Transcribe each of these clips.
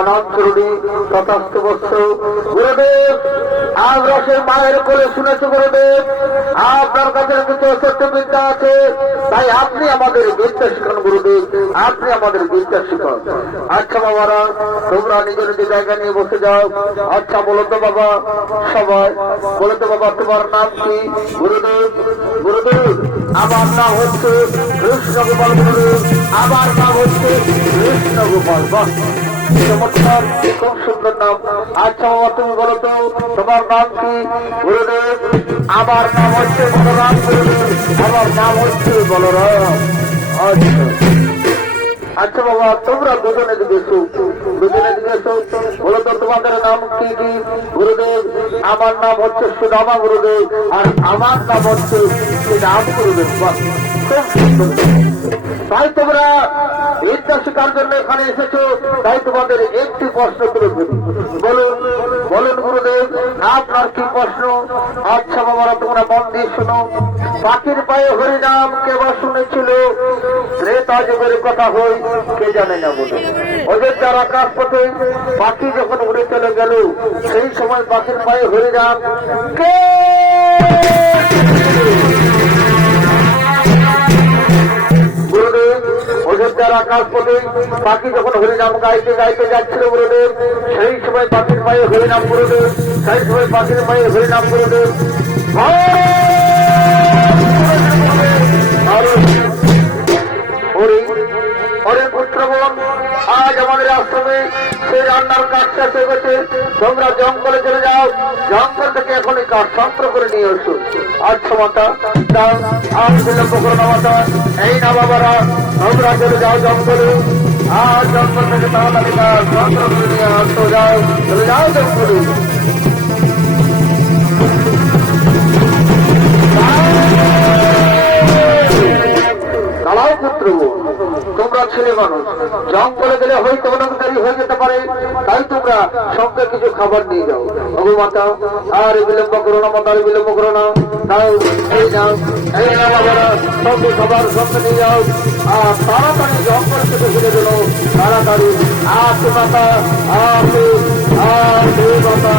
অনান্তরণী তথাস্থ বৎস। গুরুদেব, আজ রসের মায়ের কোলে শুনেছে গুরুদেব, আপনার কাছে কিছু সত্য বিদ্যা আছে, তাই আপনি আমাদের বিদ্যা শিখান গুরুদেব, আপনি আমাদের বিদ্যা শিখান। আচ্ছা বাবারা, তোমরা নিজের নিজের জায়গা নিয়ে বসে যাও। আচ্ছা বলো তো বাবা, সবাই বলো তো বাবা, তোমার নাম কি? গুরুদেব, গুরুদেব আমার নাম হচ্ছে কৃষ্ণ গোপাল। গুরুদেব আমার নাম হচ্ছে কৃষ্ণ গোপাল। বাহ, চমৎকার, খুব সুন্দর নাম। আচ্ছা বাবা, তুমি বলো তো তোমার নাম কি? গুরুদেব আমার নাম হচ্ছে বলরাম। গুরুদেব আমার নাম হচ্ছে বলরাম। আচ্ছা বাবা, তোমরা দুজনে দিকে এসো, দুজনে দিকে এসো। বলো তো তোমাদের নাম কি কি? গুরুদেব আমার নাম হচ্ছে সুদামা। গুরুদেব আর আমার নাম হচ্ছে শ্রীরাম। গুরুদেব বাহ, খুব সুন্দর। তাই তোমরা বিদ্যা শিকার জন্য এখানে এসেছো, তাই তোমাদের একটি প্রশ্ন তুলে ধরি। বলুন বলুন গুরুদেব, আপনার কি প্রশ্ন? আচ্ছা বাবারা, তোমরা মন দিয়ে শোনো। পাখির পায়ে হরিনাম কেবল শুনেছিল, ত্রেতা যুগের কথা হই কে জানে না বলে। অযোধ্যার আকাশ পথে পাখি যখন উড়ে চলে গেল, সেই সময় পাখির পায়ে হরিনাম কে? গুরুদেব অযোধ্যার আকাশ পথে পাখি যখন হরিনাম গাইতে গাইতে যাচ্ছিল গুরুদেব, সেই সময় পাখির পায়ে হরিনাম। গুরুদেব সেই সময় পাখির পায়ে হরিনাম। গুরুদেব হরে পুত্রগণ, আজ আমাদের আশ্রমে সেই রান্নার কাঠ শেষ হয়ে গেছে। তোমরা জঙ্গলে চলে যাও, জঙ্গল থেকে এখনই কাঠ সংগ্রহ করে নিয়ে এসো। আচ্ছা মাতা, আর বিলম্ব করো না মাতা। এই না বাবারা, তোমরা চলে যাও জঙ্গলে, আর জঙ্গল থেকে তাড়াতাড়ি কাঠ সংগ্রহ করে নিয়ে আসো। যাও, চলে যাও জঙ্গলে। দাঁড়াও পুত্র, তোমরা ছেলে মানুষ, জঙ্গলে গেলে হয়তো অনেক দেরি হয়ে যেতে পারে, তাই তোমরা সঙ্গে কিছু খাবার নিয়ে যাও। ভগু মাতা, আর বিলম্ব করো না মাতা, আর বিলম্ব করো না। তাও এই নাও, এই না বাবারা, সঙ্গে খাবার সঙ্গে নিয়ে যাও, আর তাড়াতাড়ি জঙ্গল থেকে ফিরে গেল তাড়াতাড়ি। আসে মাতা, আসে আসে মাতা,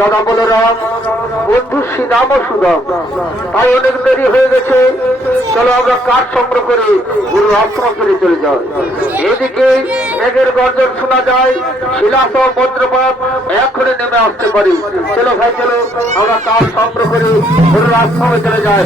দাদা বলরাম, বন্ধু শ্রীরাম ও সুদাম, তাই অনেক দেরি হয়ে গেছে। চলো আমরা কাঠ সংগ্রহ করে গুরু আশ্রম ফিরে চলে যাই। এদিকে মেঘের গর্জন শোনা যায়, শিলাস ও বজ্রপাত এক্ষুনি নেমে আসতে পারি। চলো ভাই, চলো আমরা কাঠ সংগ্রহ করে গুরুর আশ্রমে চলে যাই।